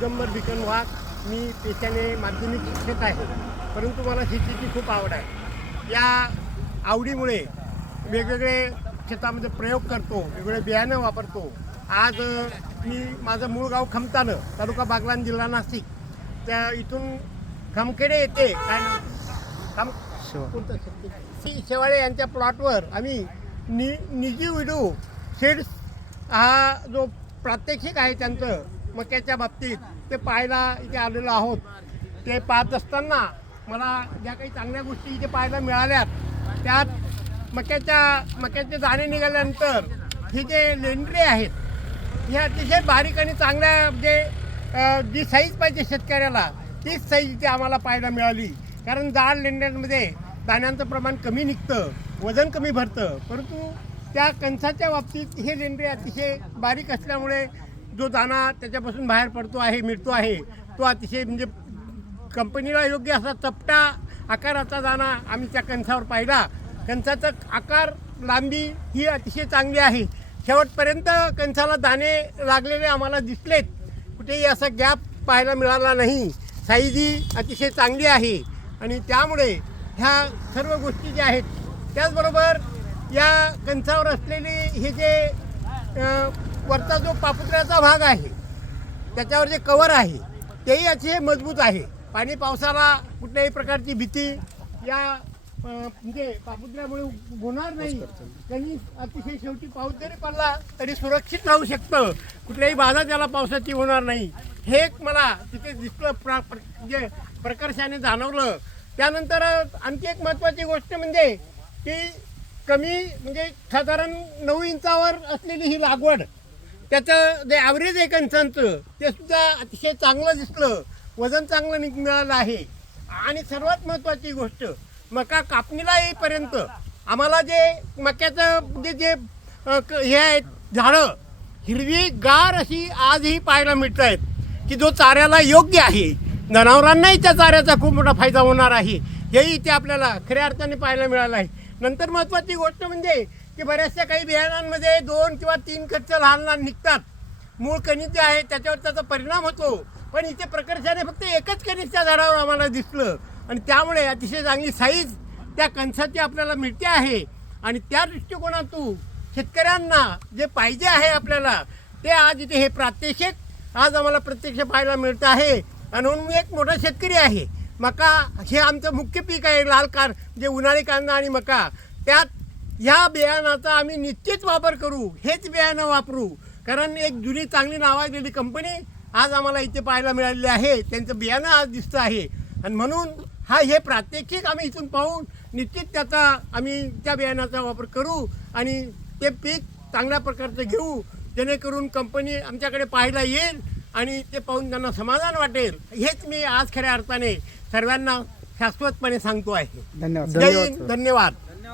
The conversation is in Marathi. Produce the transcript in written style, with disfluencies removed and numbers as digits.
दिगंबर भिकन वाघ, मी पेशाने माध्यमिक शिक्षक आहे, परंतु मला शेतीची खूप आवड आहे. या आवडीमुळे वेगवेगळे शेतामध्ये प्रयोग करतो, वेगवेगळे बियाणं वापरतो. आज मी माझं मूळ गाव खमतानं, तालुका बागलाण, जिल्हा नाशिक. त्या इथून खमखेडे येते काय खम कोणतं शेवाळे यांच्या प्लॉटवर आम्ही निजी विडू सीड्स हा जो प्रात्यक्षिक आहे त्यांचं मक्याच्या बाबतीत ते पाहायला इथे आलेलो आहोत. ते पाहत असताना मला ज्या काही चांगल्या गोष्टी इथे पाहायला मिळाल्यात, त्यात मक्याचे दाणे निघाल्यानंतर ही जे लेंडरे आहेत, हे अतिशय बारीक आणि चांगल्या म्हणजे जी साईज पाहिजे शेतकऱ्याला तीच साईज इथे आम्हाला पाहायला मिळाली. कारण जाड लेंड्यांमध्ये दाण्यांचं प्रमाण कमी निघतं, वजन कमी भरतं, परंतु त्या कणसाच्या बाबतीत हे लेंडरे अतिशय बारीक असल्यामुळे जो दाणा त्याच्यापासून बाहेर पडतो आहे, मिळतो आहे, तो अतिशय म्हणजे कंपनीला योग्य असा चपटा आकाराचा दाणा आम्ही त्या कणसावर पाहिला. कणसाचा आकार, लांबी ही अतिशय चांगली आहे. शेवटपर्यंत कणसाला दाणे लागलेले आम्हाला दिसलेत, कुठेही असा गॅप पाहायला मिळाला नाही. साईज ही अतिशय चांगली आहे आणि त्यामुळे ह्या सर्व गोष्टी ज्या आहेत, त्याचबरोबर या कणसावर असलेले हे जे वरचा जो पापुत्र्याचा भाग आहे, त्याच्यावर जे कवर आहे तेही अतिशय मजबूत आहे. पाणी पावसाला कुठल्याही प्रकारची भीती या म्हणजे पापुत्र्यामुळे होणार नाही. त्यांनी अतिशय शेवटी पाऊस जरी पडला तरी सुरक्षित राहू शकतं, कुठल्याही बाधा त्याला पावसाची होणार नाही. हे एक मला तिथे दिसलं, म्हणजे प्रकर्षाने जाणवलं. त्यानंतर आणखी एक महत्त्वाची गोष्ट म्हणजे की कमी म्हणजे साधारण 9 इंचावर असलेली ही लागवड, त्याचं जे ॲव्हरेज आहे कणसांचं ते सुद्धा अतिशय चांगलं दिसलं, वजन चांगलं मिळालं आहे. आणि सर्वात महत्त्वाची गोष्ट, मका कापणीला येईपर्यंत आम्हाला जे मक्याचं म्हणजे जे हे आहेत झाडं हिरवी गार अशी आजही पाहायला मिळत आहेत, की जो चाऱ्याला योग्य आहे. जनावरांनाही त्या चाऱ्याचा खूप मोठा फायदा होणार आहे, हेही इथे आपल्याला खऱ्या अर्थाने पाहायला मिळालं आहे. नंतर महत्त्वाची गोष्ट म्हणजे की बऱ्याचशा काही बियाणांमध्ये 2 किंवा 3 कच्चं लहान लहान निघतात. मूळ कणीस जे आहे त्याच्यावर त्याचा परिणाम होतो, पण इथे प्रकर्षाने फक्त एकच कणीस त्या झाडावर आम्हाला दिसलं आणि त्यामुळे अतिशय चांगली साईज त्या कणसाची आपल्याला मिळते आहे. आणि त्या दृष्टिकोनातून शेतकऱ्यांना जे पाहिजे आहे आपल्याला ते आज इथे हे प्रात्यक्षिक आज आम्हाला प्रत्यक्ष पाहायला मिळतं आहे. आणि म्हणून मी एक मोठा शेतकरी आहे. मका हे आमचं मुख्य पीक आहे, लाल जे उन्हाळी कांदा आणि मका. त्यात ह्या बियाणाचा आम्ही निश्चित वापर करू, हेच बियाणं वापरू. कारण एक जुनी चांगली नावाजलेली कंपनी आज आम्हाला इथे पाहायला मिळालेली आहे, त्यांचं बियाणं आज दिसतं आहे. आणि म्हणून हे प्रात्यक्षिक आम्ही इथून पाहून निश्चित त्याचा आम्ही त्या बियाणाचा वापर करू आणि ते पीक चांगल्या प्रकारचं घेऊ, जेणेकरून कंपनी आमच्याकडे पाहायला येईल आणि ते पाहून त्यांना समाधान वाटेल. हेच मी आज खऱ्या अर्थाने सर्वांना शाश्वतपणे सांगतो आहे. धन्यवाद. जय हिंद, धन्यवाद.